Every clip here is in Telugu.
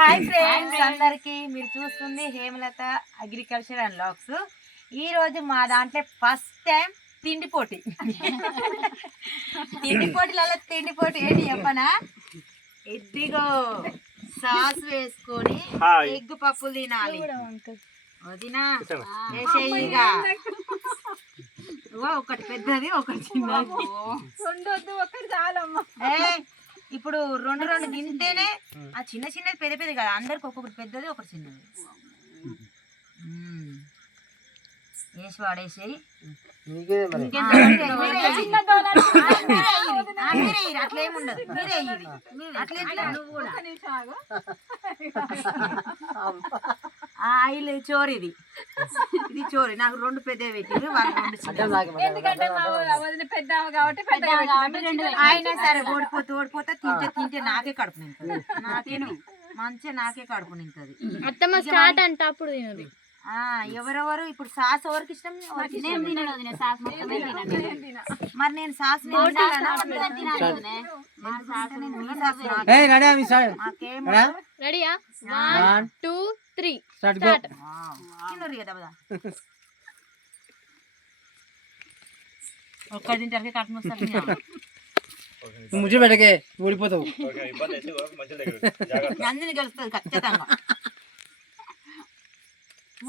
హాయ్ ఫ్రెండ్స్ అందరికి మీరు చూస్తుంది హేమలత అగ్రికల్చర్ అండ్ లాక్స్ ఈ రోజు మా దాంట్లో ఫస్ట్ టైం తిండి పోటీ. తిండి పోటీలలో తిండి పోటీ ఏంటి చెప్పనా? ఎద్దిగో సాస్ వేసుకొని. ఎగ్ పప్పులు తినాలి. వదినా వేసేయిగా ఒకటి పెద్దది ఒకటి చిన్నది. ఉండొద్దు ఒక్కటి చాలమ్మా. ఇప్పుడు రెండు రెండు తింటేనే ఆ చిన్న చిన్నది పెద్ద పెద్ద కదా అందరికి ఒక్కొక్కటి పెద్దది ఒకటి చిన్నది. వేసి వాడేసేయి. ఆ, మీరే. అట్లా నువ్వు కూడా. ఆయిల్ చోరు ఇది. ఇది చోరు. నాకు రెండు పెద్దవి పెట్టింది ఎందుకంటే పెద్ద ఆమె కాబట్టి పెద్ద అయినా సరే ఓడిపోతే ఓడిపోతే తింటే తింటే నాకే కడుపు నింతది నాకే మంచిగా నాకే కడుపు నింతది అత్తమ్మ స్టార్ట్ అంట అప్పుడు తినరు ఆ ఎవరెవరు? ఇప్పుడు సాస్ ఎవరికి ఇష్టం. మరి నేను సాస్ రెడీయా? One two three start wow. తినరు కదా బదా. ఒక్క తింటారు కడుపు వస్తారు ముజ్జు పెట్టకే. జాగ్రత్త. నందిని గెలుస్తుంది ఖచ్చితంగా.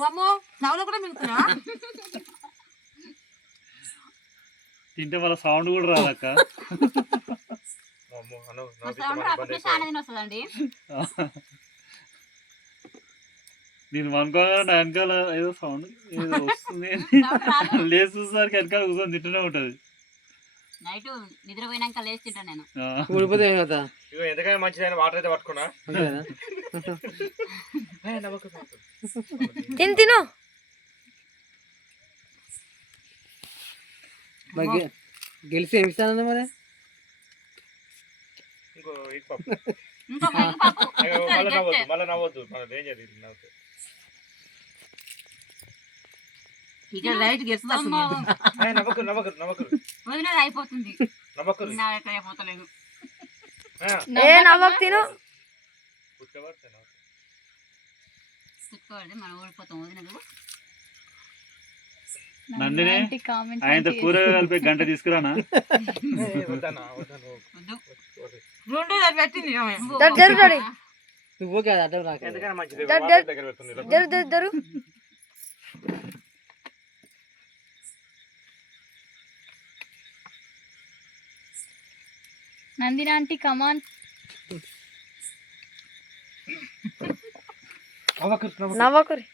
అమ్మో నవ్వులో కూడా మిగుతున్నా తింటే వాళ్ళ సౌండ్ కూడా రాదక్క. నేను అనుకోగా నా వెనకాల ఏదో సౌండ్ ఏదో వస్తుంది. లేచి చూసేసరికి వెనకాల కూర్చొని తింటూనే ఉంటది. నైట్ నిద్రపోయినాక లేచి తింటా నేను. ఆ. ఊడిపోతావు కదా ఇగో ఎంతకైనా మంచిదైన వాటర్ అయితే పట్టుకున్నా. తిను తిను. మరి గె- గెలిస్తే ఏమి ఇస్తానన్నా మరి? మళ్ళా నవ్వద్దు మన డేంజర్ ఇది? నవ్వుతే. ఇక్కడ లైట్ గెలుస్తుంది అయిపోతుంది. నవ్వకు. తిను. కూర్చోబడితే నవ్వు. కుట్టుకోవాలి మనం ఓడిపోతాం వదినదు నందిని ఆయనతో కూర కలిపి గంట తీసుకురానా. రెండు పెట్టింది నువ్వు అడ్డం నాకు. జరు జరు జరు నందిని ఆంటీ కమాన్ నవ్వకు, నవ్వకు. నవ్వకురి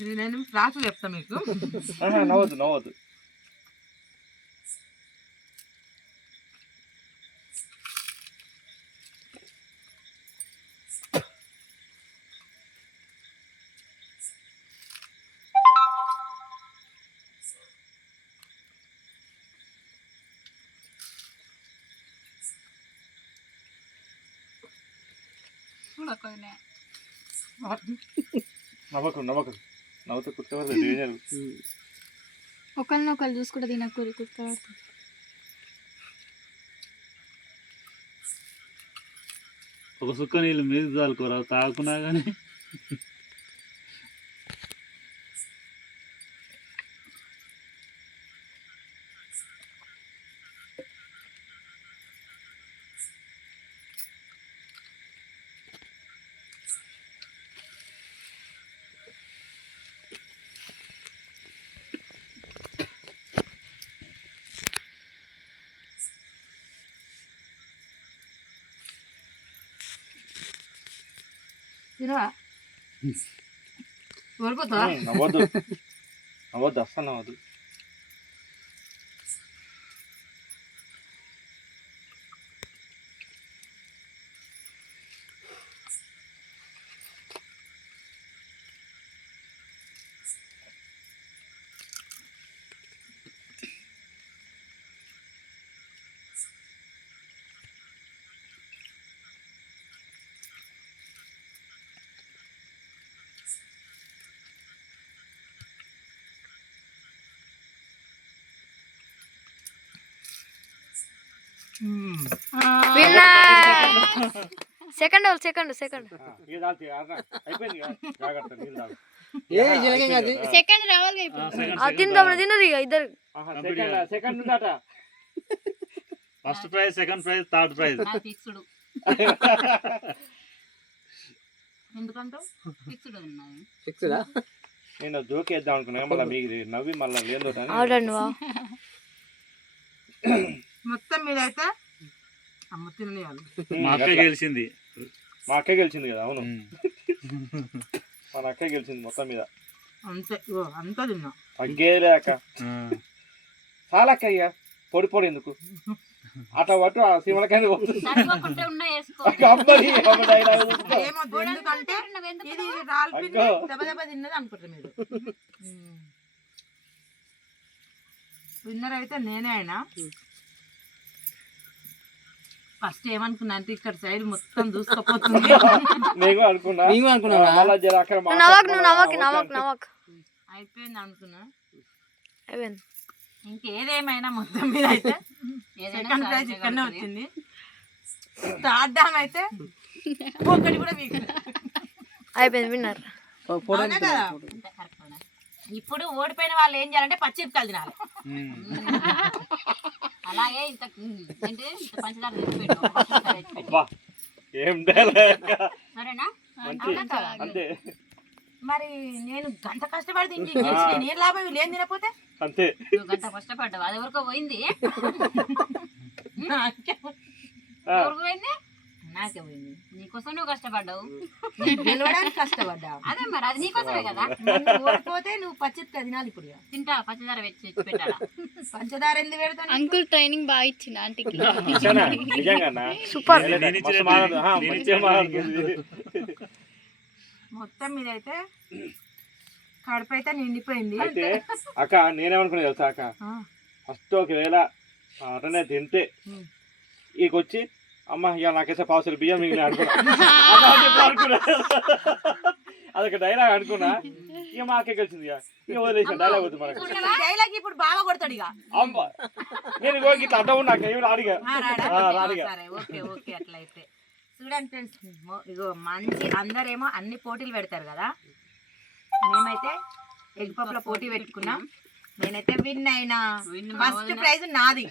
ఇది నేను క్లాసు చెప్తా మీకు. నవ్వద్దు నవ్వద్దు. చూడకొదినే నవ్వకు నవ్వకు. నవ్వుతూ డేంజర్ ఒకరినొకరు చూసుకుంటే తినకూరి కుక్కబడుతుంది ఒక సుక్క నీళ్ళు మీద చాలుకోరా తాగుకున్నా కానీ. తినవా? ఓడిపోతావా నవ్వద్దు. నవ్వద్దు అస్సలు సెకండ్ సెకండ్ సెకండ్. సెకండ్ రావాలి తిందాం ఇక ఇద్దరు. సెకండ్ సెకండ్ ఉందట. First prize second prize third prize. Fixed. నేను జోక్ వేద్దాం అనుకున్నా మళ్ళీ మీకు నవ్వి మళ్ళీ లేదు మొత్తం మీద అయితే అమ్మ తిననియాలి. మా అక్క గెలిచింది. మా అక్క గెలిచింది కదా అవును. మన అక్క గెలిచింది మొత్తం మీద. అంతే అంతా తిన్నా. తగ్గేలే అక్క. చాలా అక్క ఇక పొడి పొడి ఎందుకు? అట పట్టు ఆ సీమలకాయ విన్నర్ అయితే నేనే అయినా. ఫస్ట్ ఏమనుకున్నా అంటే ఇక్కడ సైడ్ మొత్తం దూసుకపోతుంది నేను అనుకున్నా. మేము అనుకున్నావా మళ్ళా జర అక్కడ మా నువ్వు నవ్వకు అక్క నువ్వు నవ్వకు ఓకే నవ్వకు అంటే నవ్వకు. అయిపోయింది అనుకున్నా. అయిపోయింది. ఇంకేదేమైనా మొత్తం మీద అయితే సెకండ్ ప్రైజ్. ఇక్కడనే వచ్చింది. థర్డ్ డామ్ అయితే ఒక్కటి కూడా మీకు అయిపోయింది విన్నర్. అవునా కదా? ఇప్పుడు ఓడిపోయిన వాళ్ళు ఏం చేయాలంటే పచ్చిమిరకాయలు తినాలి. అలాగే ఇంత ఏంటి? ఇంత పంచదార ఏం. సరేనా? అంతే. మరి నేను గంట కష్టపడి ఇంక నేను లాభం? వీళ్ళు ఏం తినపోతే అంతే. నువ్వు గంట కష్టపడ్డావు? అది ఎవరికో పోయింది? ఎవరికి పోయింది. నాకే పోయింది. నీకోసం నువ్వు కష్టపడ్డావు. గెలవడానికి కష్టపడ్డా అదే మరి అది నీకోసమే కదా? ఓడిపోతే నువ్వు పచ్చిమిరకాయ తినాలి ఇప్పుడు. ఇక. తింటా పంచదార పెట్టాలా పంచదార ఎందుకు పెడతాను అంకుల్ ట్రైనింగ్ బాగా ఇచ్చిన? ఆంటీకి? సూపర్. మొత్తం మీద అయితే కడుపు అయితే నిండిపోయింది. అయితే అక్క నేనేమనుకున్నా తెలుసా అక్క? ఫస్ట్ ఒకవేళ ఆ, అటనే తింటే ఉమ్. ఈకొచ్చి అమ్మ ఇక నాకేసే పావుసలు బియ్యం మిగిలిన అనుకున్నా. అనుకున్నా అదొక డైలాగ్ అనుకున్నా. ఇక మా అక్క గెలిచింది ఇక వదిలేసిన డైలాగ్ వద్దు మనకు. డైలాగ్ ఇప్పుడు బాగా కొడతాడు ఇక. అమ్మ నేను ఇగో ఇట్లా అడ్డ ఉన్నా ఏమి రాడిగా. ఓకే అట్లయితే. చూడండి ఫ్రెండ్స్ ఇగో మంచి అందరేమో అన్ని పోటీలు పెడతారు కదా. మేమైతే ఎగ్ పప్పుల పోటీ పెట్టుకున్నాం. నేనైతే విన్ అయినా. ఫస్ట్. ప్రైజ్ నాది.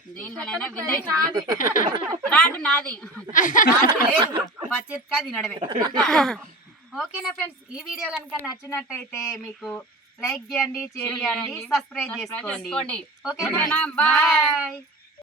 నాది. పచ్చిమిరపకాయ తినడమే ఓకేనా ఫ్రెండ్స్ ఈ వీడియో కనుక నచ్చినట్టయితే మీకు లైక్ చేయండి షేర్ చేయండి సబ్స్క్రైబ్ చేసుకోండి. ఓకేనా. బాయ్.